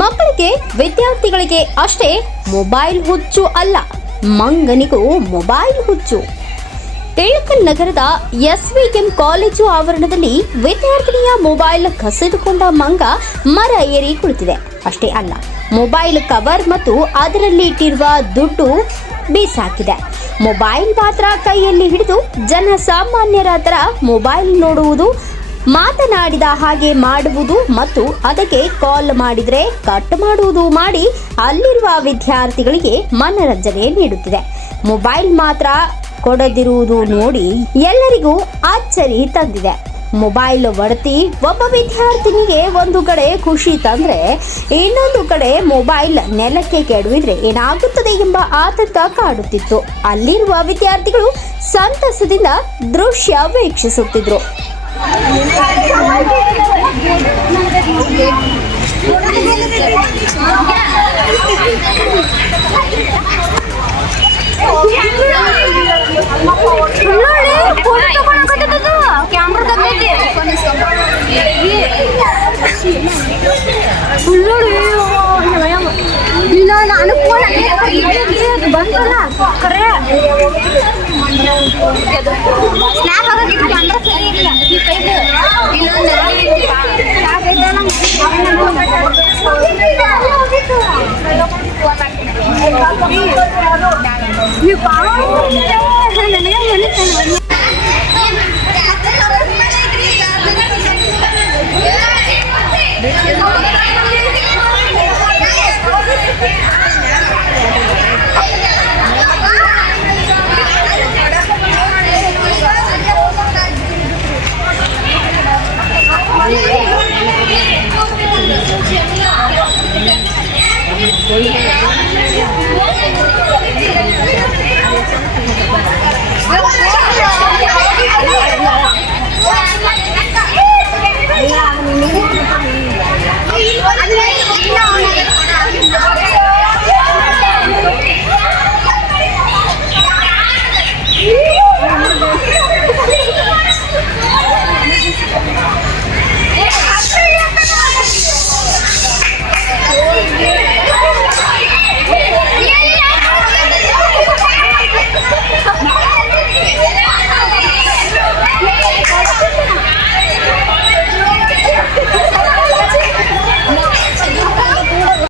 ಮಕ್ಕಳಿಗೆ, ವಿದ್ಯಾರ್ಥಿಗಳಿಗೆ ಅಷ್ಟೇ ಮೊಬೈಲ್ ಹುಚ್ಚು ಅಲ್ಲ, ಮಂಗನಿಗೂ ಮೊಬೈಲ್ ಹುಚ್ಚು. ಇಳಕಲ್ ನಗರದ ಎಸ್ ವಿ ಎಂ ಕಾಲೇಜು ಆವರಣದಲ್ಲಿ ವಿದ್ಯಾರ್ಥಿನಿಯ ಮೊಬೈಲ್ ಕಸಿದುಕೊಂಡ ಮಂಗ ಮರ ಏರಿ ಕುಳಿತಿದೆ. ಅಷ್ಟೇ ಅಲ್ಲ, ಮೊಬೈಲ್ ಕವರ್ ಮತ್ತು ಅದರಲ್ಲಿ ಇಟ್ಟಿರುವ ದುಡ್ಡು ಬೀಸಾಕಿದೆ. ಮೊಬೈಲ್ ಮಾತ್ರ ಕೈಯಲ್ಲಿ ಹಿಡಿದು ಜನಸಾಮಾನ್ಯರ ಥರ ಮೊಬೈಲ್ ನೋಡುವುದು ಮಾತನಾಡಿದ ಹಾಗೆ ಮಾಡುವುದು ಮತ್ತು ಅದಕ್ಕೆ ಕಾಲ್ ಮಾಡಿದರೆ ಕಟ್ ಮಾಡುವುದು ಮಾಡಿ ಅಲ್ಲಿರುವ ವಿದ್ಯಾರ್ಥಿಗಳಿಗೆ ಮನರಂಜನೆ ನೀಡುತ್ತಿದೆ. ಮೊಬೈಲ್ ಮಾತ್ರ ಕೊಡದಿರುವುದು ನೋಡಿ ಎಲ್ಲರಿಗೂ ಅಚ್ಚರಿ ತಂದಿದೆ. ಮೊಬೈಲ್ ಒಡತಿ ಒಬ್ಬ ವಿದ್ಯಾರ್ಥಿನಿಗೆ ಒಂದು ಕಡೆ ಖುಷಿ ತಂದ್ರೆ ಇನ್ನೊಂದು ಕಡೆ ಮೊಬೈಲ್ ನೆಲಕ್ಕೆ ಕೆಡವಿದ್ರೆ ಏನಾಗುತ್ತದೆ ಎಂಬ ಆತಂಕ ಕಾಡುತ್ತಿತ್ತು. ಅಲ್ಲಿರುವ ವಿದ್ಯಾರ್ಥಿಗಳು ಸಂತಸದಿಂದ ದೃಶ್ಯ ವೀಕ್ಷಿಸುತ್ತಿದ್ರು. Yeah. lah anak gua nak ini lah keren snap sini.